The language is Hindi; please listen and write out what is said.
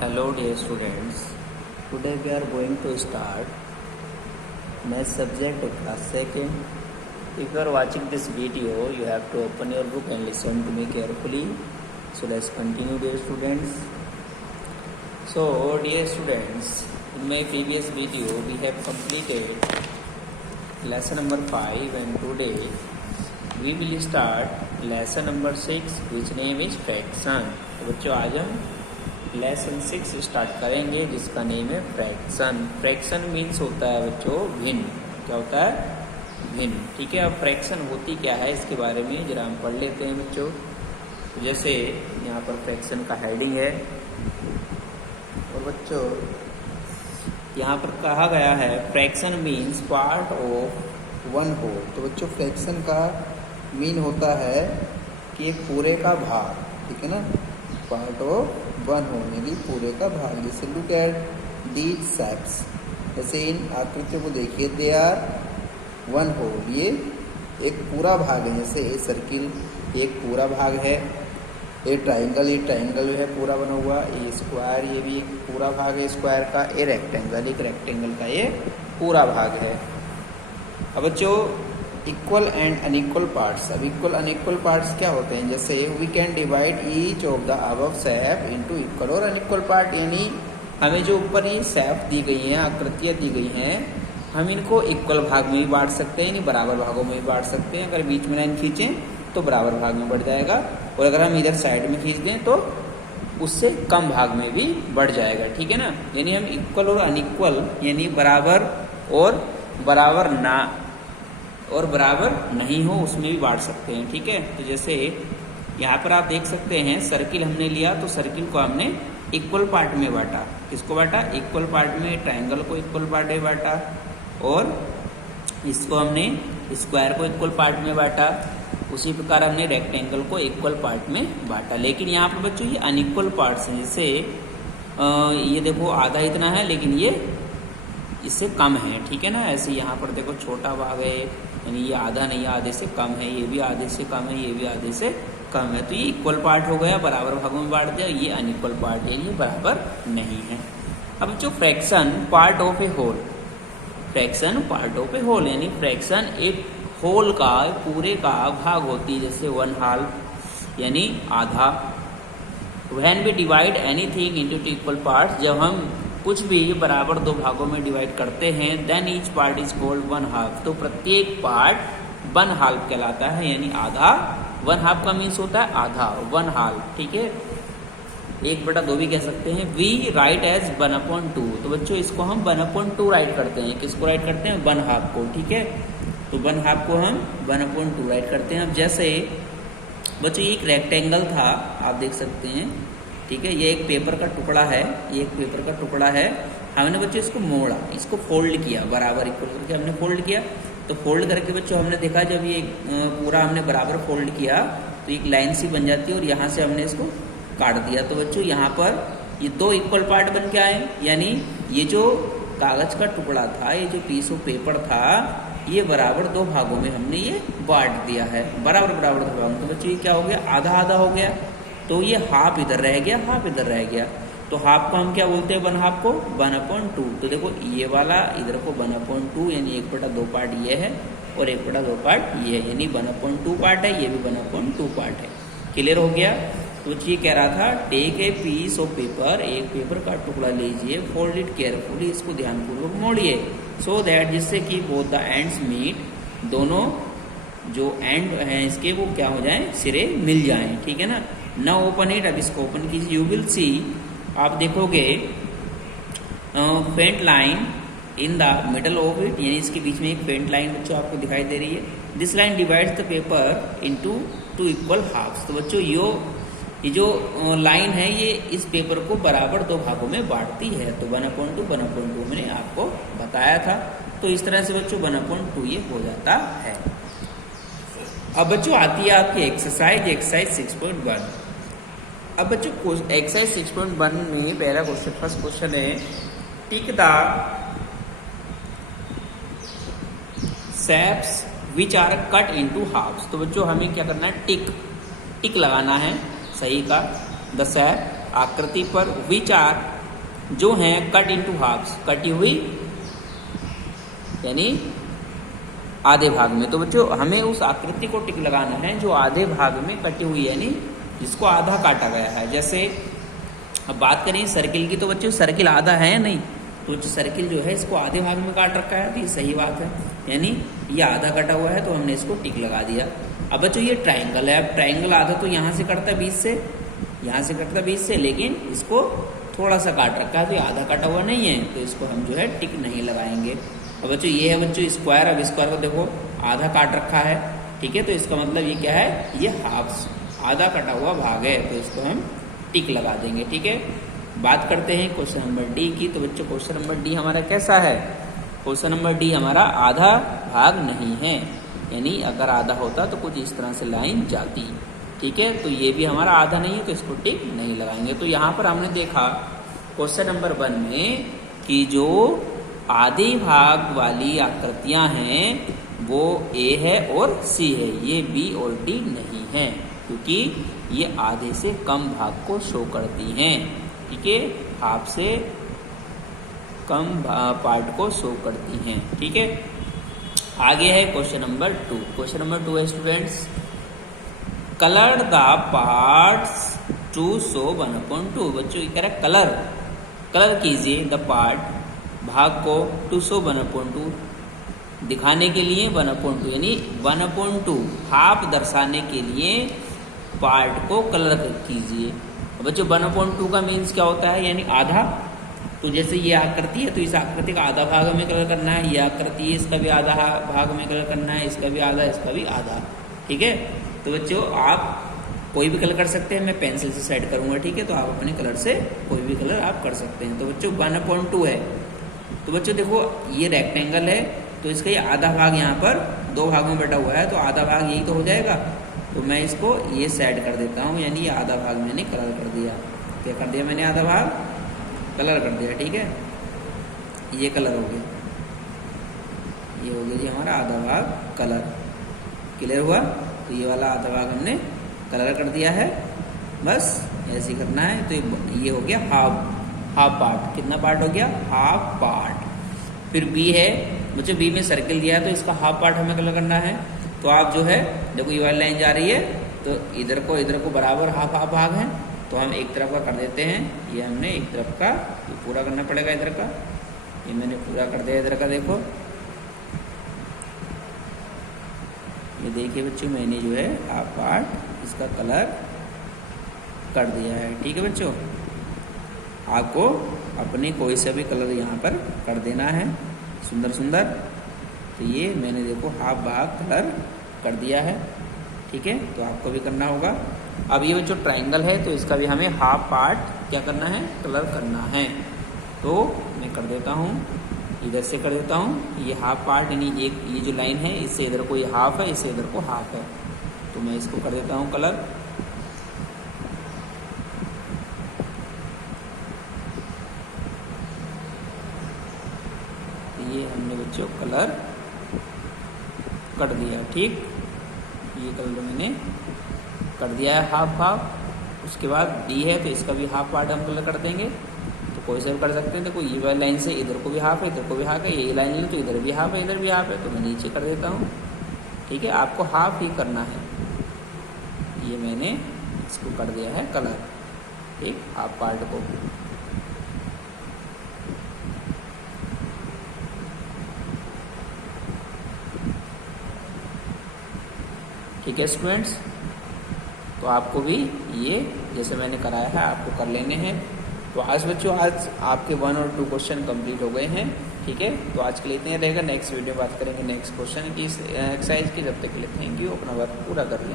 Hello dear students, today we are going to start math subject of class 2nd. If you are watching this video, you have to open your book and listen to me carefully. So let's continue dear students. So dear students, in my previous video we have completed lesson number 5 and today we will start lesson number 6 which name is fraction. तो बच्चों आज हम लेसन 6 स्टार्ट करेंगे जिसका नेम है फ्रैक्शन. फ्रैक्शन मीन्स होता है बच्चों भिन्न. क्या होता है? भिन्न. ठीक है. अब फ्रैक्शन होती क्या है इसके बारे में जरा हम पढ़ लेते हैं बच्चों. तो जैसे यहाँ पर फ्रैक्शन का हेडिंग है और बच्चों यहाँ पर कहा गया है fraction means part of one whole. तो बच्चों फ्रैक्शन का मीन होता है कि एक पूरे का भाग. ठीक है ना. पार्ट ऑफ वन होल यानी पूरे का भाग. जैसे लुक एट दीज शेप्स. जैसे इन आकृतियों को देखिए, दे आर वन होल. ये एक पूरा भाग है. जैसे ए सर्किल एक पूरा भाग है. ये ट्राइंगल जो है पूरा बना हुआ. ये स्क्वायर ये भी एक पूरा भाग है स्क्वायर का. ये रेक्टेंगल एक रेक्टेंगल का ये पूरा भाग है. अब बच्चों इक्वल एंड अनइक्वल पार्ट्स. अब इक्वल अनइक्वल पार्ट्स क्या होते हैं? जैसे we can divide each of the above shape into equal और अनइक्वल पार्ट. यानी हमें जो ऊपर ये शेप दी गई हैं, आकृतियाँ दी गई हैं, हम इनको इक्वल भाग में भी बांट सकते हैं, यानी बराबर भागों में भी बांट सकते हैं. अगर बीच में लाइन खींचें तो बराबर भाग में बढ़ जाएगा और अगर हम इधर साइड में खींच दें तो उससे कम भाग में भी बढ़ जाएगा. ठीक है ना. यानी हम इक्वल और अनइक्वल यानी बराबर और बराबर ना और बराबर नहीं हो उसमें भी बांट सकते हैं. ठीक है. तो जैसे यहाँ पर आप देख सकते हैं सर्किल हमने लिया तो सर्किल को हमने इक्वल पार्ट में बांटा. किसको बांटा? इक्वल पार्ट में. ट्रायंगल को इक्वल पार्ट में बांटा और इसको हमने स्क्वायर को इक्वल पार्ट में बांटा. उसी प्रकार हमने रेक्टेंगल को इक्वल पार्ट में बांटा. लेकिन यहाँ पर बच्चों ये अनइक्वल पार्ट्स हैं. जैसे ये देखो आधा इतना है लेकिन ये इससे कम है. ठीक है ना. ऐसे यहाँ पर देखो छोटा भाग है यानी ये आधा नहीं, आधे से कम है. ये भी आधे से कम है, ये भी आधे से कम है. तो ये इक्वल पार्ट हो गया, बराबर भागों में बांट दिया. ये अनइक्वल पार्ट है, ये बराबर नहीं है. अब जो fraction part of a whole. Fraction part of a whole यानी फ्रैक्शन एक होल का पूरे का भाग होती है. जैसे वन हाल्फ यानी आधा. When we divide anything into two equal parts. जब हम कुछ भी बराबर दो भागों में डिवाइड करते हैं then each part is called one half. तो प्रत्येक पार्ट वन हाल्फ कहलाता है यानी आधा. वन हाफ का मीन्स होता है आधा, वन हाल्फ. ठीक है. 1/2 भी कह सकते हैं. We write as 1/2. तो बच्चों इसको हम 1/2 राइट करते हैं. किसको राइट करते हैं? वन हाफ को. ठीक है. तो वन हाफ को हम 1/2 राइट करते हैं. अब जैसे बच्चों एक रेक्टेंगल था आप देख सकते हैं. ठीक है. ये एक पेपर का टुकड़ा है. ये एक पेपर का टुकड़ा है. हमने बच्चों इसको मोड़ा, इसको फोल्ड किया, बराबर इक्वल करके हमने फोल्ड किया. तो फोल्ड करके बच्चों हमने देखा जब ये पूरा हमने बराबर फोल्ड किया तो एक लाइन सी बन जाती है और यहाँ से हमने इसको काट दिया. तो बच्चों यहाँ पर ये दो इक्वल पार्ट बन के आए. यानी ये जो कागज का टुकड़ा था, ये जो पीस ऑफ पेपर था, ये बराबर दो भागों में हमने ये बांट दिया है. बराबर बराबर दो भागों. तो बच्चों ये क्या हो गया? आधा आधा हो गया. तो ये हाफ इधर रह गया, हाफ इधर रह गया. तो हाफ को हम क्या बोलते हैं? वन हाफ को 1/2. तो देखो ये वाला इधर को 1/2 यानी 1/2 पार्ट ये है और 1/2 पार्ट ये है. यानी 1/2 पार्ट है, ये भी 1/2 पार्ट है. क्लियर हो गया. तो ये कह रहा था take a piece of paper. एक पेपर का टुकड़ा लीजिए, फोल्ड इट केयरफुली. इसको ध्यानपूर्वक मोड़िए. सो दैट जिससे कि बोथ द एंड्स मीट. दोनों जो एंड हैं इसके वो क्या हो जाएं? सिरे मिल जाएं. ठीक है ना. Now open it. अब इसको ओपन कीजिए. You will see. आप देखोगे फेंट line in the middle of it. यानी इसके बीच में एक फेंट लाइन बच्चों आपको दिखाई दे रही है. This line divides the paper into 2 equal halves. तो बच्चों ये जो लाइन है ये इस पेपर को बराबर दो भागों में बांटती है. तो 1/2 मैंने आपको बताया था. तो इस तरह से बच्चों 1/2 ये हो जाता है. अब बच्चों आती है आपकी एक्सरसाइज 6.1. अब बच्चों एक्सरसाइज 6.1 में पहला क्वेश्चन, फर्स्ट क्वेश्चन है tick the shapes which are cut into halves. तो बच्चों हमें क्या करना है? टिक लगाना है सही का. द शेप आकृति पर विच आर जो हैं कट इनटू हाफ्स, कटी हुई यानी आधे भाग में। तो बच्चों हमें उस आकृति को टिक लगाना है जो आधे भाग में कटी हुई यानी जिसको आधा काटा गया है। जैसे अब बात करें सर्किल की, तो बच्चों सर्किल आधा है या नहीं, तो सर्किल जो है इसको आधे भाग में काट रखा है, तो ये सही बात है, यानी ये आधा कटा हुआ है तो हमने इसको टिक लगा दिया। अब बच्चों ये ट्राइंगल है, अब ट्राइंगल आधा तो यहाँ से कटता है 20 से, यहाँ से कटता है 20 से, लेकिन इसको थोड़ा सा काट रखा है तो ये आधा कटा हुआ नहीं है, तो इसको हम जो है टिक नहीं लगाएंगे। अब बच्चों ये है बच्चों स्क्वायर, अब स्क्वायर को देखो आधा काट रखा है, ठीक है, तो इसका मतलब ये क्या है, ये हाफ आधा कटा हुआ भाग है, तो इसको हम टिक लगा देंगे। ठीक है, बात करते हैं क्वेश्चन नंबर डी की। तो बच्चों क्वेश्चन नंबर डी हमारा कैसा है, क्वेश्चन नंबर डी हमारा आधा भाग नहीं है, यानी अगर आधा होता तो कुछ इस तरह से लाइन जाती। ठीक है, तो ये भी हमारा आधा नहीं है तो इसको टिक नहीं लगाएंगे। तो यहाँ पर हमने देखा क्वेश्चन नंबर 1 में कि जो आधे भाग वाली आकृतियां हैं वो ए है और सी है, ये बी और डी नहीं है, क्योंकि ये आधे से कम भाग को शो करती हैं। ठीक है, हाफ से कम पार्ट को शो करती हैं। ठीक है, आगे है क्वेश्चन नंबर 2। क्वेश्चन नंबर 2 है students, colour the parts to show 1/2। बच्चों कह रहा है कलर कीजिए द पार्ट भाग को टू शो 1/2 दिखाने के लिए 1/2 यानी 1/2 हाफ दर्शाने के लिए पार्ट को कलर कीजिए। बच्चों 1/2 का मीन्स क्या होता है, यानी आधा। तो जैसे ये आकृति है तो इस आकृति का आधा भाग में कलर करना है, ये आकृति है इसका भी आधा भाग में कलर करना है, इसका भी आधा, इसका भी आधा। ठीक है, तो बच्चों आप कोई भी कलर कर सकते हैं, मैं पेंसिल से सेट करूंगा। ठीक है, तो आप अपने कलर से कोई भी कलर आप कर सकते हैं। तो बच्चों 1/2 है, तो बच्चों देखो ये रेक्टेंगल है तो इसका ये आधा भाग यहाँ पर 2 भागों में बटा हुआ है, तो आधा भाग यही तो हो जाएगा। तो मैं इसको ये सेट कर देता हूँ, यानी ये आधा भाग मैंने कलर कर दिया। क्या कर दिया मैंने, आधा भाग कलर कर दिया। ठीक है, ये कलर हो गया, ये हो गया जी हमारा आधा भाग कलर। क्लियर हुआ, तो ये वाला आधा भाग हमने कलर कर दिया है, बस ऐसे ही करना है। तो ये हो गया हाफ पार्ट। कितना पार्ट हो गया, हाफ पार्ट। फिर बी है बच्चों, बी में सर्किल दिया है तो इसका हाफ पार्ट हमें कलर करना है। तो आप जो है देखो ये वाली लाइन जा रही है तो इधर को बराबर हाफ भाग है, तो हम एक तरफ का कर देते हैं, ये हमने एक तरफ का ये पूरा करना पड़ेगा, इधर का ये मैंने पूरा कर दिया। इधर का देखो, ये देखिए बच्चों मैंने जो है हाफ पार्ट इसका कलर कर दिया है। ठीक है बच्चों, आपको अपने कोई सा भी कलर यहाँ पर कर देना है, सुंदर सुंदर। तो ये मैंने देखो हाफ भाग कलर कर दिया है। ठीक है, तो आपको भी करना होगा। अब ये जो ट्राइंगल है तो इसका भी हमें हाफ पार्ट क्या करना है, कलर करना है। तो मैं कर देता हूँ, इधर से कर देता हूँ, ये हाफ पार्ट यानी एक ये जो लाइन है इससे इधर को ये हाफ है, इससे इधर को हाफ है, तो मैं इसको कर देता हूँ कलर। ये हमने बच्चों कलर कर दिया। ठीक, ये कलर मैंने कर दिया है हाफ। उसके बाद डी है तो इसका भी हाफ पार्ट हम कलर कर देंगे, तो कोई से भी कर सकते हैं। देखो ये वाली लाइन से इधर को भी हाफ है, इधर को भी हाफ है, ये लाइन ली तो इधर भी हाफ है, इधर भी हाफ है, तो मैं नीचे कर देता हूँ। ठीक है, आपको हाफ ही करना है। ये मैंने इसको कर दिया है कलर, ठीक, हाफ पार्ट को। ठीक है स्टूडेंट्स, तो आपको भी ये जैसे मैंने कराया है आपको कर लेने हैं। तो आज बच्चों आज आपके 1 और 2 क्वेश्चन कंप्लीट हो गए हैं। ठीक है, तो आज के लिए इतना ही रहेगा। नेक्स्ट वीडियो बात करेंगे नेक्स्ट क्वेश्चन की एक्सरसाइज की। जब तक के लिए थैंक यू, अपना वर्क पूरा कर लें।